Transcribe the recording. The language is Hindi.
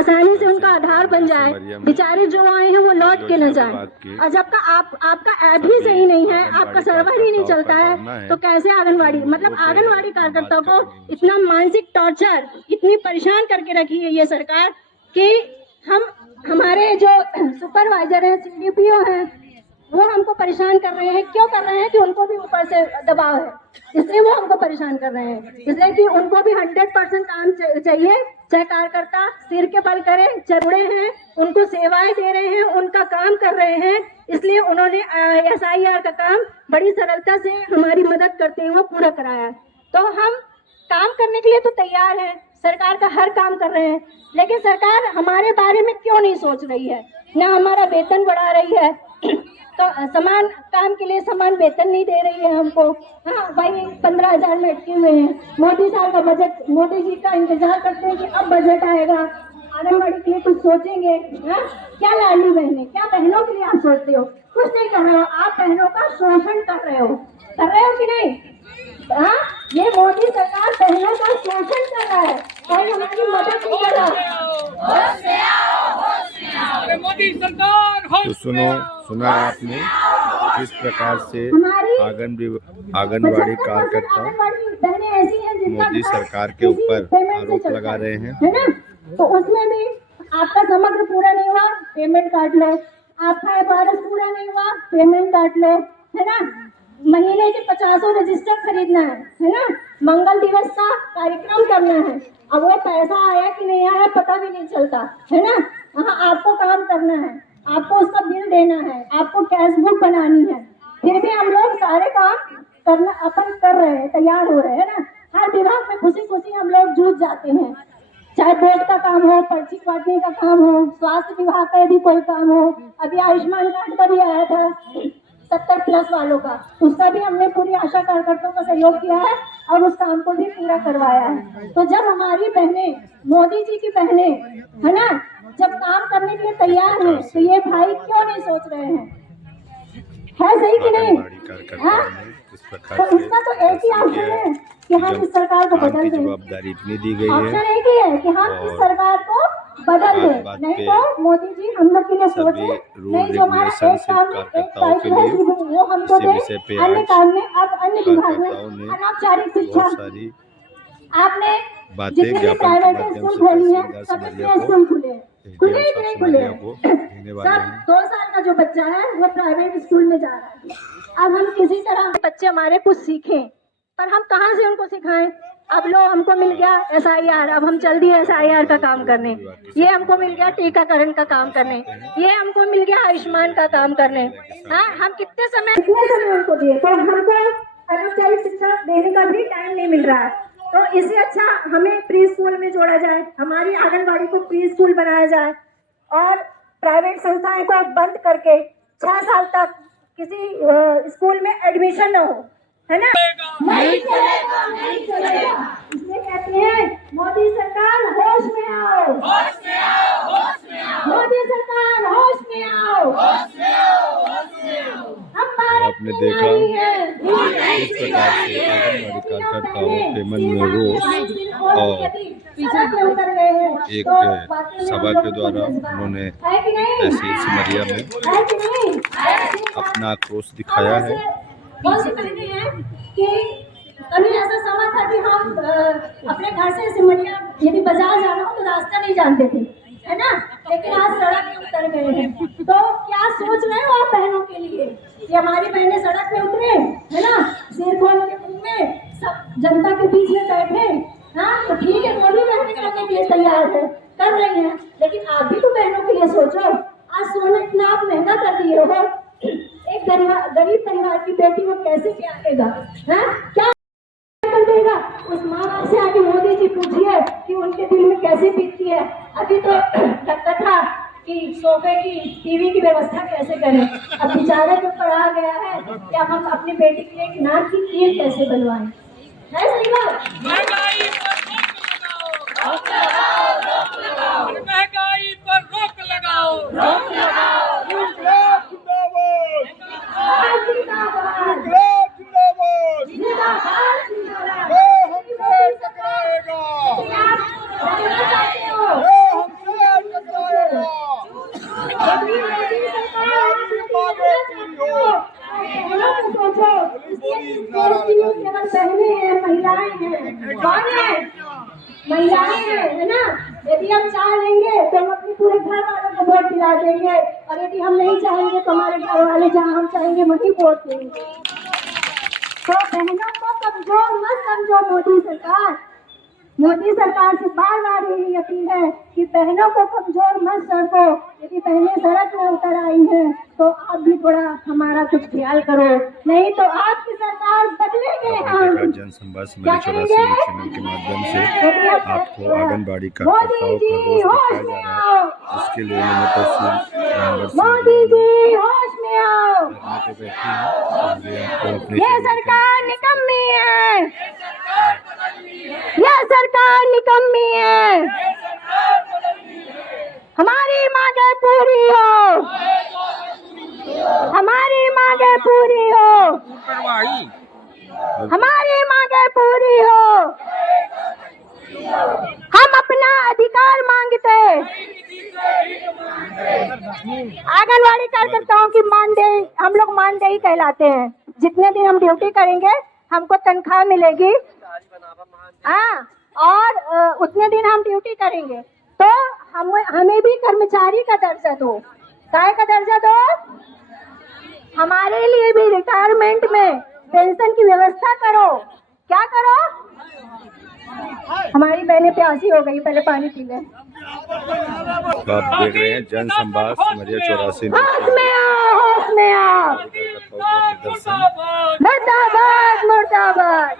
आसानी से उनका आधार बन जाए, बेचारे जो आए हैं वो लौट के न जाए। और जब का आपका ऐप ही सही नहीं है, आपका सर्वर ही नहीं चलता है, तो कैसे आंगनवाड़ी, मतलब आंगनवाड़ी कार्यकर्ताओं को इतना मानसिक टॉर्चर, इतनी परेशान करके रखी है ये सरकार कि हमारे जो सुपरवाइजर हैं, CDPO हैं, वो हमको परेशान कर रहे हैं। क्यों कर रहे हैं? कि उनको भी ऊपर से दबाव है, इसलिए वो हमको परेशान कर रहे हैं। इसलिए कि उनको भी 100% काम चाहिए, चाहे कार्यकर्ता सिर के बल करे, चाहे जुड़े हैं, उनको सेवाएं दे रहे हैं, उनका काम कर रहे हैं। इसलिए उन्होंने SIR का काम बड़ी सरलता से हमारी मदद करते हुए पूरा कराया। तो हम काम करने के लिए तो तैयार हैं, सरकार का हर काम कर रहे हैं, लेकिन सरकार हमारे बारे में क्यों नहीं सोच रही है? ना हमारा वेतन बढ़ा रही है, तो समान काम के लिए समान वेतन नहीं दे रही है हमको। हाँ, वही 15,000 में अटके हुए हैं। मोदी साहब का बजट, मोदी जी का इंतजार करते हैं कि अब बजट आएगा, आंगनबाड़ी के लिए कुछ सोचेंगे। हाँ, क्या लाडली बहने, क्या बहनों के लिए आप सोचते हो? कुछ नहीं कर रहे हो, आप बहनों का शोषण कर रहे हो कि नहीं? हाँ, ये मोदी सरकार बहनों का शोषण कर रहा है, कोई हमारी मदद नहीं कर रहा। मोदी सरकार तो सुना आपने किस प्रकार से आंगनबाड़ी कार्यकर्ता मोदी सरकार के ऊपर आरोप लगा रहे हैं, है ना? तो उसमें भी आपका समग्र पूरा नहीं हुआ, पेमेंट काट लो, आपका भारत पूरा नहीं हुआ, पेमेंट काट लो, है ना? महीने के 50 रजिस्टर खरीदना है ना? मंगल दिवस का कार्यक्रम करना है, अब वो पैसा आया कि नहीं आया पता भी नहीं चलता, है ना? हाँ, आपको काम करना है, आपको उसका बिल देना है, आपको कैश बुक बनानी है, फिर भी हम लोग सारे काम करना अपन कर रहे हैं, तैयार हो रहे हैं ना? हर विभाग में खुशी खुशी हम लोग जूझ जाते हैं, चाहे बोर्ड का काम हो, पर्ची काटने का काम हो, स्वास्थ्य विभाग का यदि कोई काम हो, अभी आयुष्मान कार्ड का भी आया था 70+ वालों का, उसका भी हमने पूरी आशा कार्यकर्ताओं का सहयोग किया है और उस काम को भी पूरा करवाया है। तो जब हमारी बहनें, मोदी जी की बहनें, है ना, जब काम करने के लिए तैयार हैं, तो ये भाई क्यों नहीं सोच रहे हैं? है सही कि नहीं? तो इसका तो एक ही ऑप्शन है कि हम इस सरकार को बदल दें। जवाबदारी इतनी दी गई ऑप्शन एक ही है कि हम इस सरकार को बदल दें, नहीं तो मोदी जी हम लोग के लिए सोचे, नहीं जो हमारा एक काम वो हमको दे, अन्य काम में अब अन्य विभाग में अनौपचारिक शिक्षा, आपने जितने भी प्राइवेट स्कूल खोली है, सब स्कूल खुले कि नहीं खुले? सब 2 साल का जो बच्चा है वो प्राइवेट स्कूल में जा रहा है। अब हम किसी तरह बच्चे हमारे कुछ सीखें, पर हम कहाँ से उनको सिखाएं? अब लो हमको मिल गया SIR, अब हम जल्दी SIR का काम करने, ये हमको मिल गया टीकाकरण का काम करने, ये हमको मिल गया आयुष्मान का काम करने। हाँ, हम कितने समय उनको दिए, तो हमको अनौपचारिक शिक्षा देने का भी टाइम नहीं मिल रहा है। तो इससे अच्छा हमें प्री स्कूल में जोड़ा जाए, हमारी आंगनबाड़ी को प्री स्कूल बनाया जाए और प्राइवेट संस्थाएं को बंद करके 6 साल तक किसी स्कूल में एडमिशन न हो, है ना? नहीं चलेगा, नहीं चलेगा। इसलिए कहते हैं मोदी सरकार होश में आओ, होश में आओ, होश में आओ, मोदी सरकार होश में आओ, होश में आओ, होश में आओ। आपने देखा किस प्रकार से आंगनबाड़ी कार्यकर्ताओं के मन में रोष और एक सभा के द्वारा उन्होंने तहसील सिमरिया में अपना आक्रोश दिखाया है। कि कभी ऐसा समय था कि हम अपने घर से सिमरिया यदि बाजार जाना हो तो रास्ता नहीं जानते थे, है ना? लेकिन आज सड़क में उतर गए हैं। तो क्या सोच रहे हो आप बहनों के लिए कि हमारी बहनें सड़क में उतरे, है ना, सिर खोल के मुंह में सब जनता के बीच में बैठे? हाँ, तो ठीक है, वो भी बहनें करने के लिए तैयार है, कर रही हैं, लेकिन आप भी तो बहनों के लिए सोचो। आज सोना इतना आप महंगा कर दिए हो, एक गरीब परिवार की बेटी को कैसे क्या देगा? क्या कर देगा? उस माँ बाप से आके मोदी जी पूछिए कि उनके दिल में कैसे बीतती है। अभी तो लगता था कि सोफे की, टीवी की व्यवस्था कैसे करें, अब बेचारे के ऊपर आ गया है कि अब हम अपनी बेटी के लिए एक नाक की कील कैसे बनवाएं। है सही बात? महंगाई पर रोक लगाओ, रोक लगाओ। यदि हम चाह लेंगे तो हम अपने पूरे घर वालों को वोट दिला देंगे, और यदि हम नहीं चाहेंगे तो हमारे घर वाले जहाँ हम चाहेंगे वहीं वोट देंगे। तो बहनों को कमजोर मत समझो मोदी सरकार। मोदी सरकार से बार बार यही अपील है कि बहनों को कमजोर मत समझो। यदि बहनें सड़क में उतर आई हैं तो आप भी थोड़ा हमारा कुछ ख्याल करो, नहीं तो आपकी सरकार बदलेंगे हम। जनसंवाद समाज 84 चैनल के माध्यम से आपको आंगनबाड़ी कार्यकर्ताओं का रोज दिखाया जा रहा है, जिसके लिए उन्होंने तहसील मोदी जी होश में आओ। पे बैठी हैं। ये सरकार निकम्मी है, ये सरकार निकम्मी है। हमारी मांगे पूरी हो, हमारी मांगे पूरी हो, हमारी मांगे पूरी हो। हम अपना अधिकार मांगते, आंगनवाड़ी कार्यकर्ताओं की मानदेय, हम लोग मानदेय कहलाते हैं। जितने दिन हम ड्यूटी करेंगे हमको तनख्वाह मिलेगी, हाँ, और उतने दिन हम ड्यूटी करेंगे तो हमें भी कर्मचारी का दर्जा दो। काय का दर्जा दो? हमारे लिए भी रिटायरमेंट में पेंशन की व्यवस्था करो। क्या करो? हमारी बहनें प्यासी हो गई, पहले पानी पी ले। तो आप देख रहे हैं जनसंवाद समाज 84 होश में आओ, होश में आओ। मुर्दाबाद, मुर्दाबाद।